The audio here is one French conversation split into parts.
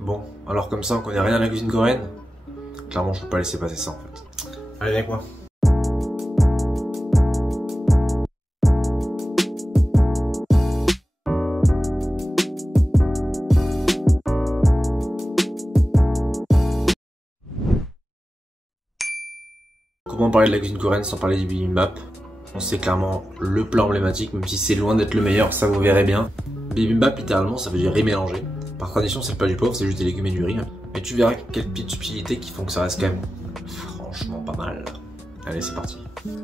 Bon, alors comme ça on connaît rien à la cuisine coréenne, clairement je peux pas laisser passer ça en fait. Allez avec moi. Comment parler de la cuisine coréenne sans parler du bibimbap? C'est clairement le plat emblématique, même si c'est loin d'être le meilleur, ça vous verrez bien. Bibimbap, littéralement, ça veut dire riz mélangé. Par tradition, c'est pas du pauvre, c'est juste des légumes et du riz. Mais tu verras quelques petites subtilités qui font que ça reste quand même franchement pas mal. Allez, c'est parti.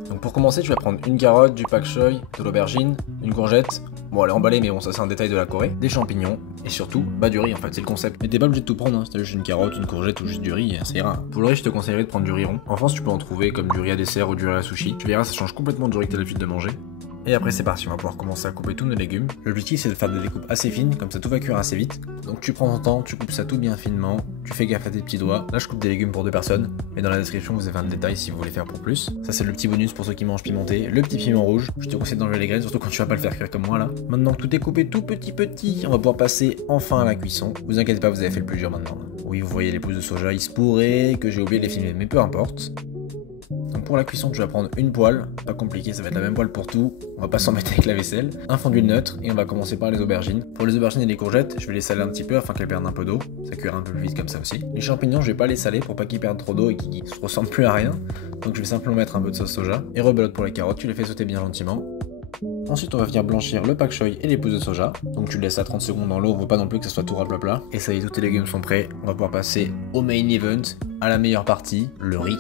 Donc pour commencer, tu vas prendre une carotte, du pak choi, de l'aubergine, une courgette. Bon, elle est emballée, mais bon, ça c'est un détail de la Corée. Des champignons, et surtout, du riz en fait, c'est le concept. Mais t'es pas obligé de tout prendre, hein. Si t'as juste une carotte, une courgette ou juste du riz, ça ira. Pour le riz, je te conseillerais de prendre du riz rond. En France, tu peux en trouver comme du riz à dessert ou du riz à sushi. Tu verras, ça change complètement du riz que t'as l'habitude de manger. Et après c'est parti, on va pouvoir commencer à couper tous nos légumes. L'objectif c'est de faire des découpes assez fines, comme ça tout va cuire assez vite. Donc tu prends ton temps, tu coupes ça tout bien finement, tu fais gaffe à tes petits doigts. Là je coupe des légumes pour 2 personnes, mais dans la description vous avez un détail si vous voulez faire pour plus. Ça c'est le petit bonus pour ceux qui mangent pimenté, le petit piment rouge. Je te conseille d'enlever les graines, surtout quand tu vas pas le faire cuire comme moi là. Maintenant que tout est coupé tout petit, on va pouvoir passer enfin à la cuisson. Vous inquiétez pas, vous avez fait le plus dur maintenant. Oui, vous voyez les pousses de soja, il se pourrait que j'ai oublié de les filmer, mais peu importe. Donc pour la cuisson, tu vas prendre une poêle, pas compliqué, ça va être la même poêle pour tout, on va pas s'embêter avec la vaisselle, un fond d'huile neutre et on va commencer par les aubergines. Pour les aubergines et les courgettes, je vais les saler un petit peu afin qu'elles perdent un peu d'eau, ça cuira un peu plus vite comme ça aussi. Les champignons, je vais pas les saler pour pas qu'ils perdent trop d'eau et qu'ils se ressemblent plus à rien, donc je vais simplement mettre un peu de sauce soja. Et rebelote pour les carottes, tu les fais sauter bien gentiment. Ensuite on va venir blanchir le pak choi et les pousses de soja. Donc tu le laisses à 30 secondes dans l'eau, on veut pas non plus que ça soit tout raplapla. Et ça y est, tous tes légumes sont prêts, on va pouvoir passer au main event, à la meilleure partie, le riz.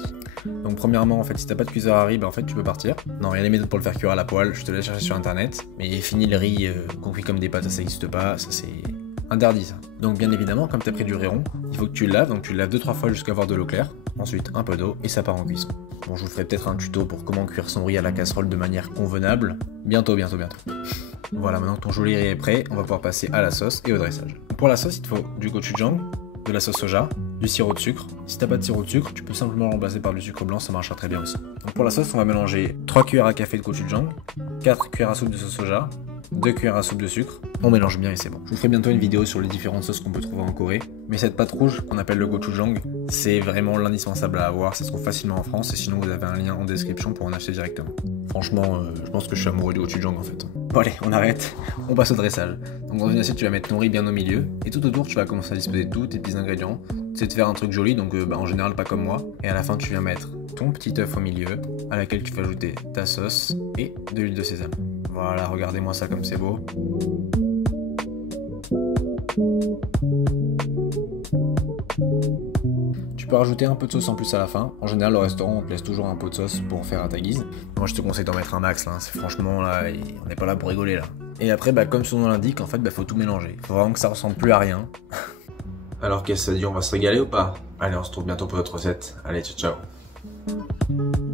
Donc premièrement en fait si t'as pas de cuiseur à riz, en fait tu peux partir. Non, il y a des méthodes pour le faire cuire à la poêle, je te laisse chercher sur internet. Mais fini le riz qu'on cuit comme des pâtes, ça existe pas, ça c'est interdit ça. Donc bien évidemment, comme t'as pris du riz rond, il faut que tu le laves, donc tu le laves 2-3 fois jusqu'à avoir de l'eau claire. Ensuite un peu d'eau et ça part en cuisson. Bon, je vous ferai peut-être un tuto pour comment cuire son riz à la casserole de manière convenable. Bientôt. Voilà, maintenant que ton joli riz est prêt, on va pouvoir passer à la sauce et au dressage. Pour la sauce, il te faut du gochujang, de la sauce soja, du sirop de sucre. Si t'as pas de sirop de sucre, tu peux simplement le remplacer par du sucre blanc, ça marchera très bien aussi. Donc pour la sauce, on va mélanger 3 cuillères à café de gochujang, 4 cuillères à soupe de sauce soja, 2 cuillères à soupe de sucre. On mélange bien et c'est bon. Je vous ferai bientôt une vidéo sur les différentes sauces qu'on peut trouver en Corée. Mais cette pâte rouge qu'on appelle le gochujang, c'est vraiment l'indispensable à avoir. Ça se trouve facilement en France et sinon vous avez un lien en description pour en acheter directement. Franchement, je pense que je suis amoureux du gochujang en fait. Bon allez, on arrête, on passe au dressage. Donc dans une assiette, tu vas mettre ton riz bien au milieu et tout autour, tu vas commencer à disposer de tous tes petits ingrédients. C'est de faire un truc joli, donc en général pas comme moi. Et à la fin, tu viens mettre ton petit œuf au milieu, à laquelle tu vas ajouter ta sauce et de l'huile de sésame. Voilà, regardez-moi ça comme c'est beau. Tu peux rajouter un peu de sauce en plus à la fin. En général, au restaurant, on te laisse toujours un pot de sauce pour faire à ta guise. Moi, je te conseille d'en mettre un max, là. C'est franchement, là, on n'est pas là pour rigoler, là. Et après, comme son nom l'indique, en fait, faut tout mélanger. Faut vraiment que ça ressemble plus à rien. Alors qu'est-ce que ça dit, on va se régaler ou pas? Allez, on se retrouve bientôt pour notre recette. Allez, ciao ciao.